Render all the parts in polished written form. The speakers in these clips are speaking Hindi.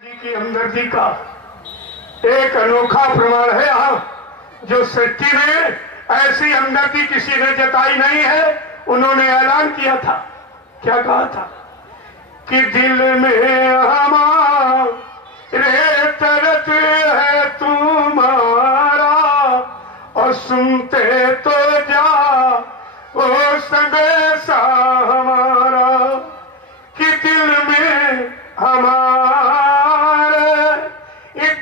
की हमदर्दी का एक अनोखा प्रमाण है यहाँ, जो सृष्टि में ऐसी हमदर्दी किसी ने जताई नहीं है। उन्होंने ऐलान किया था, क्या कहा था कि दिल में हमारे दर्द है तुम्हारा और सुनते तो जा वो संदेशा हमारा, कि दिल में हमारे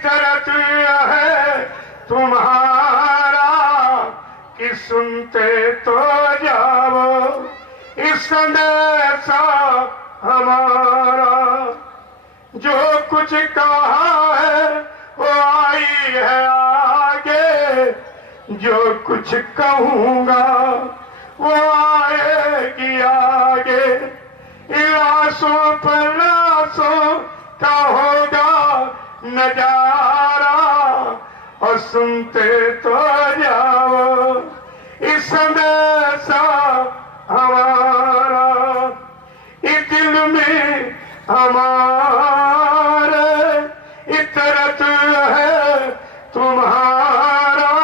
दर्द है तुम्हारा कि सुनते तो जाओ इस संदेशा हमारा। जो कुछ कहा है वो आई है आगे, जो कुछ कहूंगा वो आएगी आगे। लाशों पर लाशों का होगा नजारा और सुनते तो जाओ इस संदेशा हमारा। इस दिल में हमारे इतरत है तुम्हारा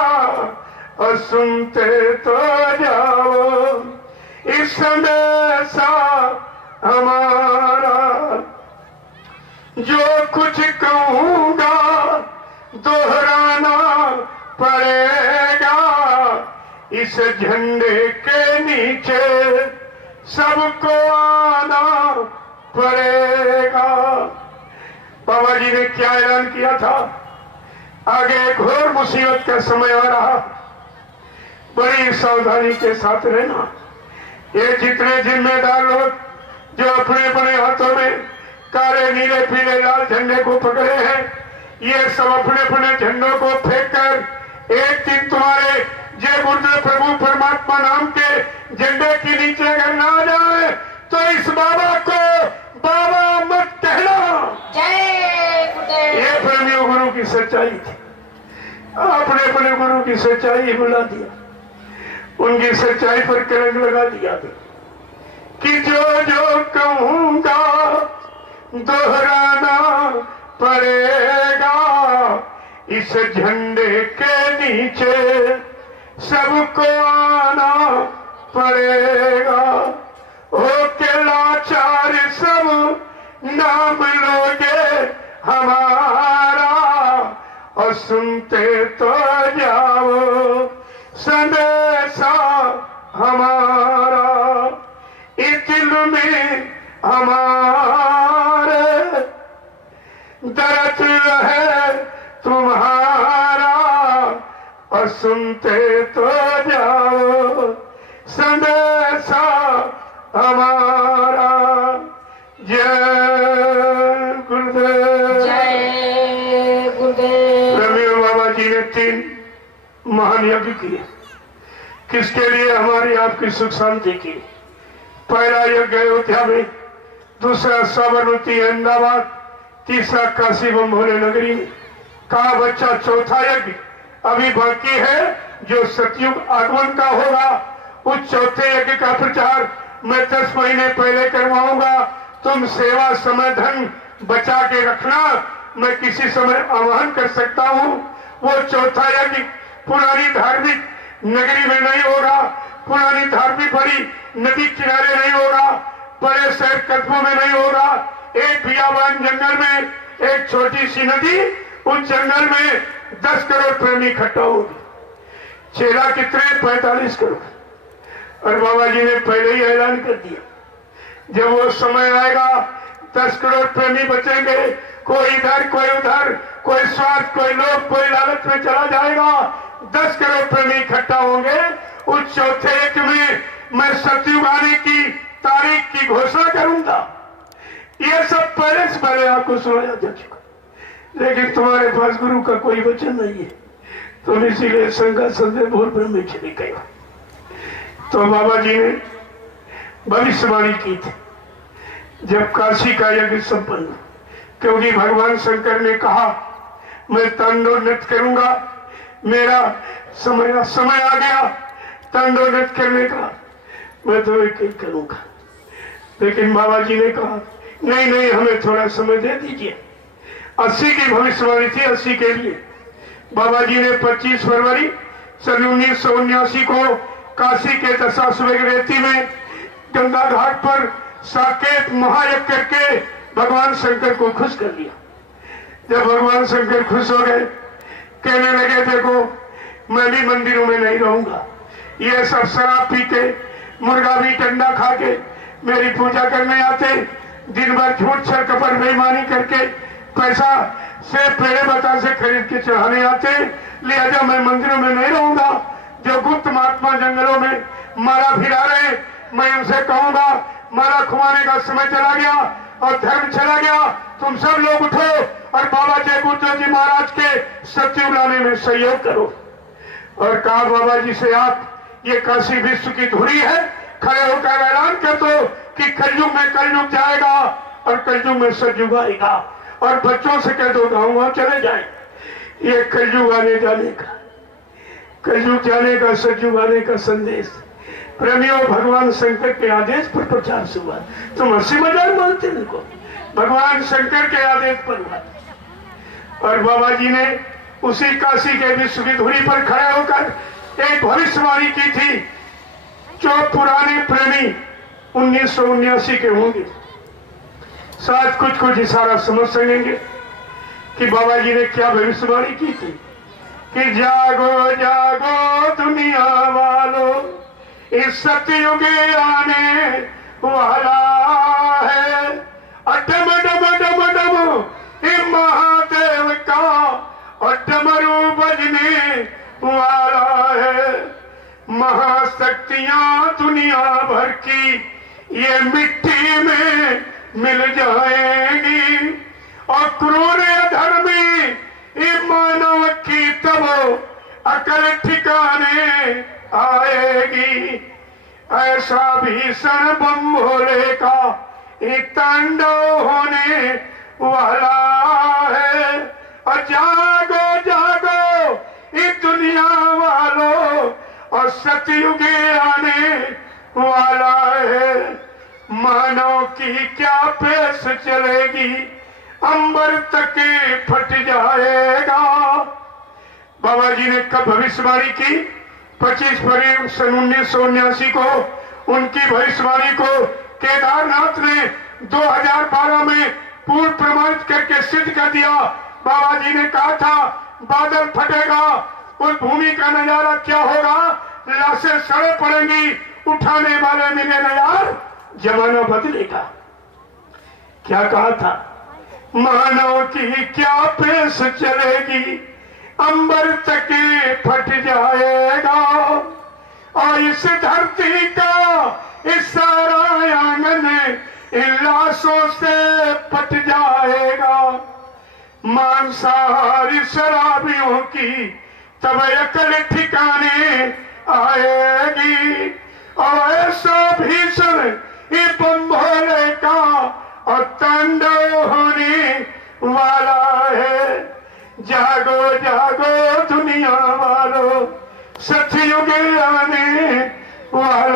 और सुनते तो जाओ इस संदेशा हमारा। जो कुछ कहूंगा दोहराना पड़ेगा, इस झंडे के नीचे सबको आना पड़ेगा। बाबा जी ने क्या ऐलान किया था, आगे घोर मुसीबत का समय आ रहा, बड़ी सावधानी के साथ रहना। ये जितने जिम्मेदार लोग जो अपने अपने हाथों में काले नीले पीले लाल झंडे को पकड़े हैं, ये सब अपने अपने झंडों को फेंककर एक दिन तुम्हारे जय गुरुदेव प्रभु परमात्मा नाम के झंडे के नीचे अगर ना जाए तो इस बाबा को बाबा मत कहना। जय गुरुदेव। ये प्रेमियों गुरु की सच्चाई थी। आपने अपने गुरु की सच्चाई बुला दिया, उनकी सच्चाई पर कलंक लगा दिया कि जो जो कहूंगा दोहराना पड़ेगा, इस झंडे के नीचे सबको आना पड़ेगा। ओ के लाचार सब नाम लोगे हमारा और सुनते तो जाओ संदेशा हमारा। इस दिल में हमारे दर्द है तुम्हारा और सुनते तो जाओ संदेशा हमारा। जय गुरुदेव। जय गुरुदेव। रविंद्र बाबा जी ने 3 महान यज्ञ किए, किसके लिए? हमारी आपकी सुख शांति की। पहला यज्ञ अयोध्या में, दूसरा साबरमती अहमदाबाद, तीसरा काशी बम्भोले नगरी में। कहा बच्चा चौथा यज्ञ अभी बाकी है, जो सतयुग आगमन का होगा। उस चौथे यज्ञ का प्रचार मैं 10 महीने पहले करवाऊंगा। तुम सेवा समय धन बचा के रखना, मैं किसी समय आह्वान कर सकता हूँ। वो चौथा यज्ञ पुरानी धार्मिक नगरी में नहीं हो रहा, पुरानी धार्मिक बड़ी नदी किनारे नहीं हो रहा, बड़े शहर कस्बों में नहीं हो रहा। एक बियाबान जंगल में एक छोटी सी नदी, उस जंगल में 10 करोड़ प्रेमी इकट्ठा होगी। चेला कितने? 45 करोड़। और बाबा जी ने पहले ही ऐलान कर दिया, जब वो समय आएगा 10 करोड़ प्रेमी बचेंगे। कोई इधर कोई उधर, कोई स्वार्थ कोई लोभ कोई लालच में चला जाएगा। 10 करोड़ प्रेमी इकट्ठा होंगे। उस चौथे यज्ञ में मैं सतयुग आने की तारीख की घोषणा करूंगा। ये सब पहले से पहले आपको सुनाया जा चुका, लेकिन तुम्हारे पास गुरु का कोई वचन नहीं है, तुम इसीलिए संघ संदेह भूल में चले गए। तो बाबा जी ने भविष्यवाणी की थी जब काशी का यज्ञ संपन्न, क्योंकि भगवान शंकर ने कहा मैं तांडव नृत्य करूंगा, मेरा समय आ गया तांडव नृत्य करने का। मैं तो एक एक करूंगा। लेकिन बाबा जी ने कहा नहीं नहीं, हमें थोड़ा समय दे दीजिए, 80 की भविष्यवाणी थी, 80 के लिए। बाबा जी ने 25 फरवरी सन 1979 को काशी के दशाश्वमेध रेती में गंगा घाट पर साकेत महायज्ञ करके भगवान शंकर को खुश कर लिया। जब भगवान शंकर खुश हो गए, कहने लगे देखो मैं भी मंदिरों में नहीं रहूंगा, ये सब शराब पी के मुर्गा भी टंडा खा के मेरी पूजा करने आते, दिन भर झूठ छल कपट बेईमानी करके पैसा से पेड़े बता से खरीद के चढ़ाने आते, लिहाजा मैं मंदिरों में नहीं रहूंगा। जो गुप्त महात्मा जंगलों में मारा फिरा रहे, मैं उनसे कहूंगा मारा खुआने का समय चला गया और धर्म चला गया, तुम सब लोग उठो और बाबा जय गुरुदेव जी महाराज के सत्य लाने में सहयोग करो। और कहा बाबा जी से आप ये काशी विश्व की धुरी है, खड़े होकर ऐलान कर दो कि कलयुग में कलयुग जाएगा और कलयुग में सतयुग आएगा, और बच्चों से कह दो गाँव चले जाए। ये कलयुग आने जाने का, कलयुग जाने का, सतयुग आने का संदेश प्रेमियों भगवान शंकर के आदेश पर प्रचार से हुआ। तुम हंसी मजाक मानते इनको, भगवान शंकर के आदेश पर हुआ। और बाबा जी ने उसी काशी के विश्व की धुरी पर खड़े होकर एक भविष्यवाणी की थी, जो पुराने प्रेमी 1979 के होंगे शायद कुछ कुछ इशारा समझ सकेंगे कि बाबा जी ने क्या भविष्यवाणी की थी कि जागो जागो दुनिया वालों, इस सतयुग आने वाला है, डम डम डम डम ये महादेव का और डमरू बजने वाला है। महाशक्तियां दुनिया भर की ये मिट्टी में मिल जाएंगी, और क्रूर धर्मी ये मानव की तब अकल ठिकाने आएगी। ऐसा भीषण बम भोले का एक तांडव होने वाला है। और जागो जागो ये दुनिया वालों, और सतयुग आने वाला है। मानव की क्या पेश चलेगी, अंबर तक फट जाएगा। बाबा जी ने कब भविष्यवाणी की? 25 फरवरी सन 1979 को उनकी भविष्यवाणी को केदारनाथ ने 2012 में पूर्ण प्रमाणित करके सिद्ध कर दिया। बाबा जी ने कहा था बादल फटेगा, उस भूमि का नजारा क्या होगा, लाशें सड़े पड़ेंगी, उठाने वाले मिले यार, जमाना बदलेगा। क्या कहा था? मानव की क्या पेश चलेगी, अंबर तक फट जाएगा, और इस धरती का इस सारा आंगन इन लाशों से पट जाएगा। मांसाहारी शराबियों की तब अकल ठिकाने आएगी, और ऐसा भीषण ये बम भोले का और तांडव होने वाला है। जागो जागो दुनिया वालों, सतयुग आने वाला